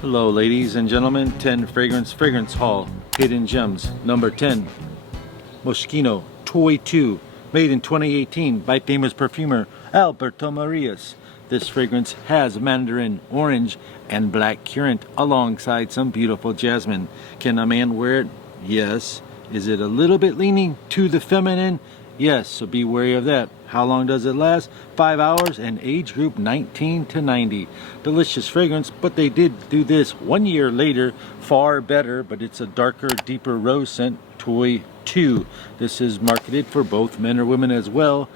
Hello ladies and gentlemen, 10 fragrance haul, hidden gems. Number 10, Moshkino Toy 2, made in 2018 by famous perfumer Alberto Marias. This fragrance has mandarin, orange, and black currant alongside some beautiful jasmine. Can a man wear it? Yes. Is it a little bit leaning to the feminine? Yes, so be wary of that. How long does it last? 5 hours and age group 19 to 90. Delicious fragrance, but they did do this 1 year later, far better, but it's a darker, deeper rose scent, Toy 2. This is marketed for both men or women as well.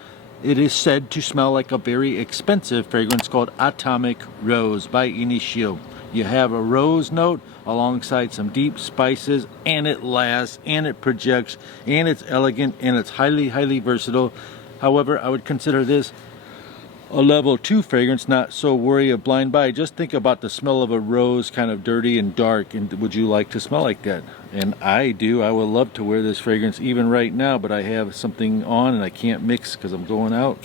It is said to smell like a very expensive fragrance called Atomic Rose by Initio. You have a rose note alongside some deep spices, and it lasts, and it projects, and it's elegant, and it's highly versatile. However, I would consider this a level 2 fragrance, not so worry of blind buy. Just think about the smell of a rose, kind of dirty and dark, and would you like to smell like that? And I do. I would love to wear this fragrance even right now, but I have something on and I can't mix because I'm going out.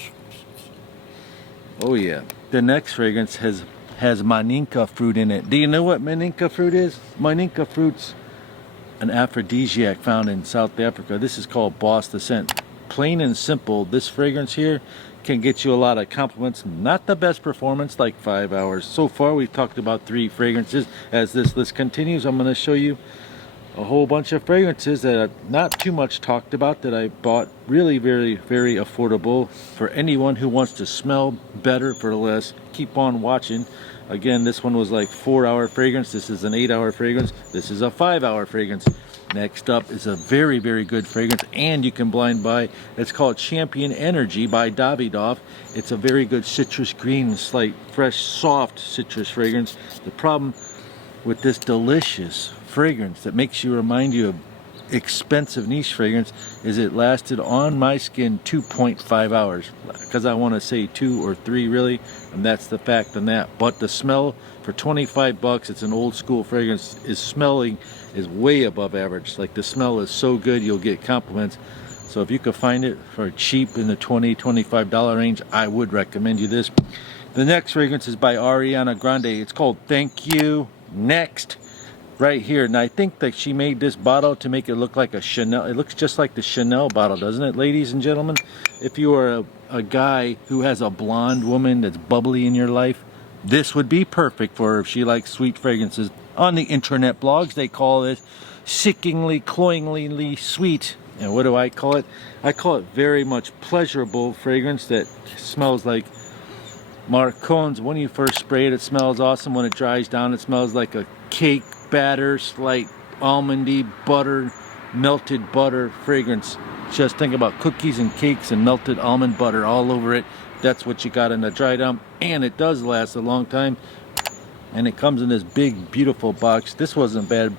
Oh yeah. The next fragrance has maninka fruit in it. Do you know what maninka fruit is? Maninka fruit's an aphrodisiac found in South Africa. This is called Boss the Scent. Plain and simple, this fragrance here can get you a lot of compliments. Not the best performance, like 5 hours. So far we've talked about 3 fragrances. As this list continues, I'm going to show you a whole bunch of fragrances that are not too much talked about that I bought really very affordable for anyone who wants to smell better for less. Keep on watching. Again, this one was like 4-hour fragrance. This is an 8-hour fragrance. This is a 5-hour fragrance. Next up is a very good fragrance, and you can blind buy. It's called Champion Energy by Davidoff. It's a very good citrus green, slight fresh soft citrus fragrance. The problem with this delicious fragrance that makes you remind you of expensive niche fragrance is it lasted on my skin 2.5 hours, because I want to say 2 or 3 really, and that's the fact on that. But the smell for 25 bucks, it's an old school fragrance, is way above average. Like, the smell is so good you'll get compliments. So if you could find it for cheap in the $20-25 range, I would recommend you this. The next fragrance is by Ariana Grande. It's called Thank You. Next, right here, and I think that she made this bottle to make it look like a Chanel. It looks just like the Chanel bottle, doesn't it, ladies and gentlemen? If you are a guy who has a blonde woman that's bubbly in your life, this would be perfect for her if she likes sweet fragrances. On the internet blogs, they call it sickeningly, cloyingly sweet. And what do I call it? I call it very much pleasurable fragrance that smells like Marcone's. When you first spray it, it smells awesome. When it dries down, it smells like a cake batter, slight almondy butter, melted butter fragrance. Just think about cookies and cakes and melted almond butter all over it. That's what you got in the dry down, and it does last a long time. And it comes in this big beautiful box. This wasn't bad.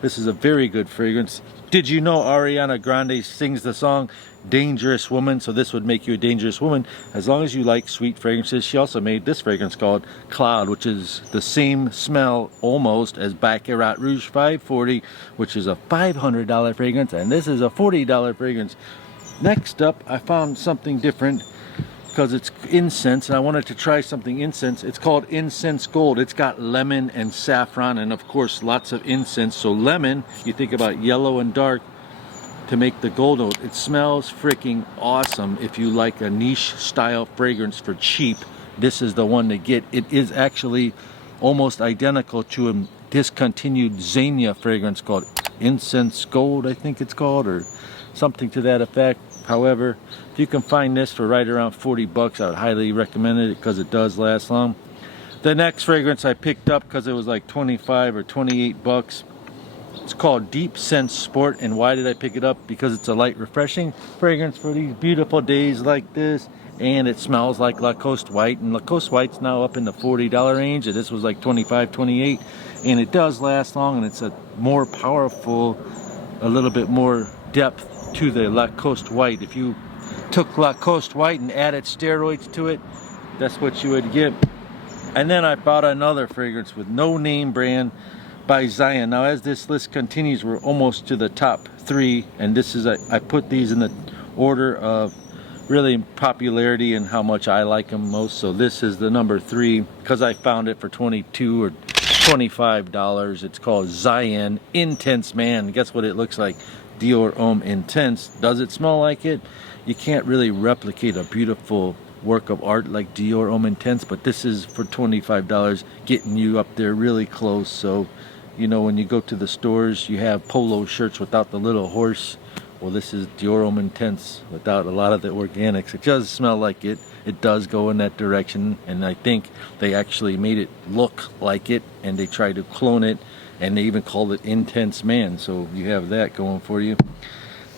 This is a very good fragrance. Did you know Ariana Grande sings the song Dangerous Woman? So this would make you a dangerous woman as long as you like sweet fragrances. She also made this fragrance called Cloud, which is the same smell almost as Baccarat Rouge 540, which is a $500 fragrance, and this is a $40 fragrance. Next up, I found something different because it's incense, and I wanted to try something incense. It's called Incense Gold. It's got lemon and saffron, and of course lots of incense. So lemon, you think about yellow and dark to make the gold note. It smells freaking awesome. If you like a niche style fragrance for cheap, this is the one to get. It is actually almost identical to a discontinued Xenia fragrance called Incense Gold, I think it's called, or something to that effect. However, if you can find this for right around 40 bucks, I would highly recommend it because it does last long. The next fragrance I picked up because it was like 25 or 28 bucks. It's called Deep Sense Sport. And why did I pick it up? Because it's a light, refreshing fragrance for these beautiful days like this. And it smells like Lacoste White. And Lacoste White's now up in the $40 range. And this was like 25, 28. And it does last long. And it's a more powerful, a little bit more depth to the Lacoste White. If you took Lacoste White and added steroids to it, that's what you would get. And then I bought another fragrance with no name brand by Zion. Now as this list continues, we're almost to the top 3, and this is I put these in the order of really popularity and how much I like them most. So this is the number 3 because I found it for 22 or $25. It's called Cyan Intense Man. Guess what it looks like? Dior Homme Intense. Does it smell like it? You can't really replicate a beautiful work of art like Dior Homme Intense, but this is for $25, getting you up there really close. So, you know, when you go to the stores, you have polo shirts without the little horse. Well, this is Dior Homme Intense without a lot of the organics. It does smell like it. It does go in that direction, and I think they actually made it look like it, and they tried to clone it, and they even called it Intense Man. So you have that going for you.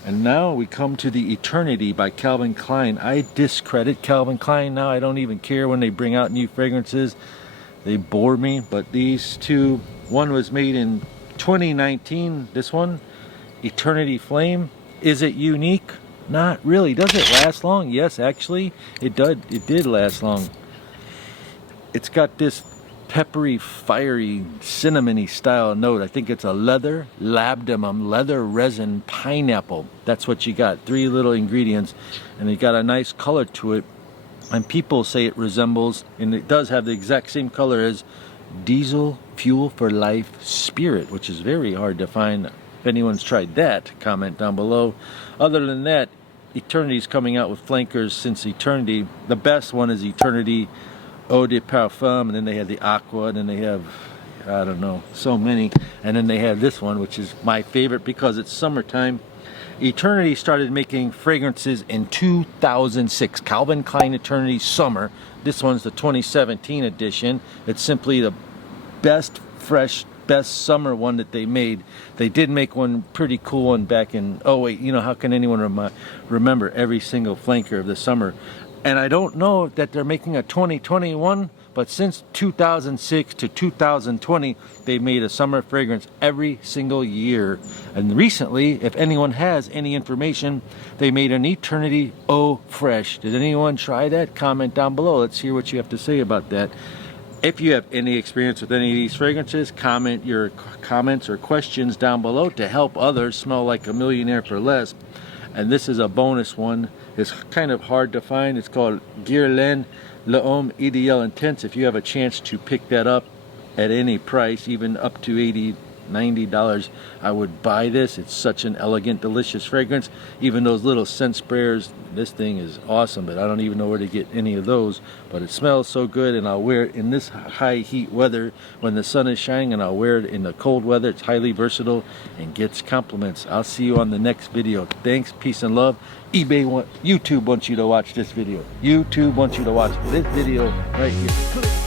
And now we come to the Eternity by Calvin Klein. I discredit Calvin Klein now. I don't even care when they bring out new fragrances. They bore me. But these two, one was made in 2019. This one, Eternity Flame. Is it unique? Not really. Does it last long? Yes, actually, it did. It did last long. It's got this peppery, fiery, cinnamony style note. I think it's a leather, labdanum, leather resin, pineapple. That's what you got. 3 little ingredients, and it got a nice color to it. And people say it resembles, and it does have the exact same color as Diesel Fuel for Life Spirit, which is very hard to find. If anyone's tried that, comment down below. Other than that, Eternity's coming out with flankers since Eternity. The best one is Eternity Eau de Parfum, and then they have the Aqua, and then they have, I don't know, so many. And then they have this one, which is my favorite because it's summertime. Eternity started making fragrances in 2006. Calvin Klein Eternity Summer. This one's the 2017 edition. It's simply the best fresh, best summer one that they made. They did make one pretty cool one back in, oh wait, you know, how can anyone remember every single flanker of the summer? And I don't know that they're making a 2021, but since 2006 to 2020, they made a summer fragrance every single year. And recently, if anyone has any information, they made an Eternity Eau Fresh. Did anyone try that? Comment down below. Let's hear what you have to say about that. If you have any experience with any of these fragrances, comment your comments or questions down below to help others smell like a millionaire for less. And this is a bonus one. It's kind of hard to find. It's called Guerlain L'Homme Idéal Intense. If you have a chance to pick that up at any price, even up to $80, $90, I would buy this. It's such an elegant, delicious fragrance. Even those little scent sprayers, this thing is awesome, but I don't even know where to get any of those. But it smells so good, and I'll wear it in this high heat weather when the sun is shining, and I'll wear it in the cold weather. It's highly versatile and gets compliments. I'll see you on the next video. Thanks, peace, and love. YouTube wants you to watch this video. YouTube wants you to watch this video right here.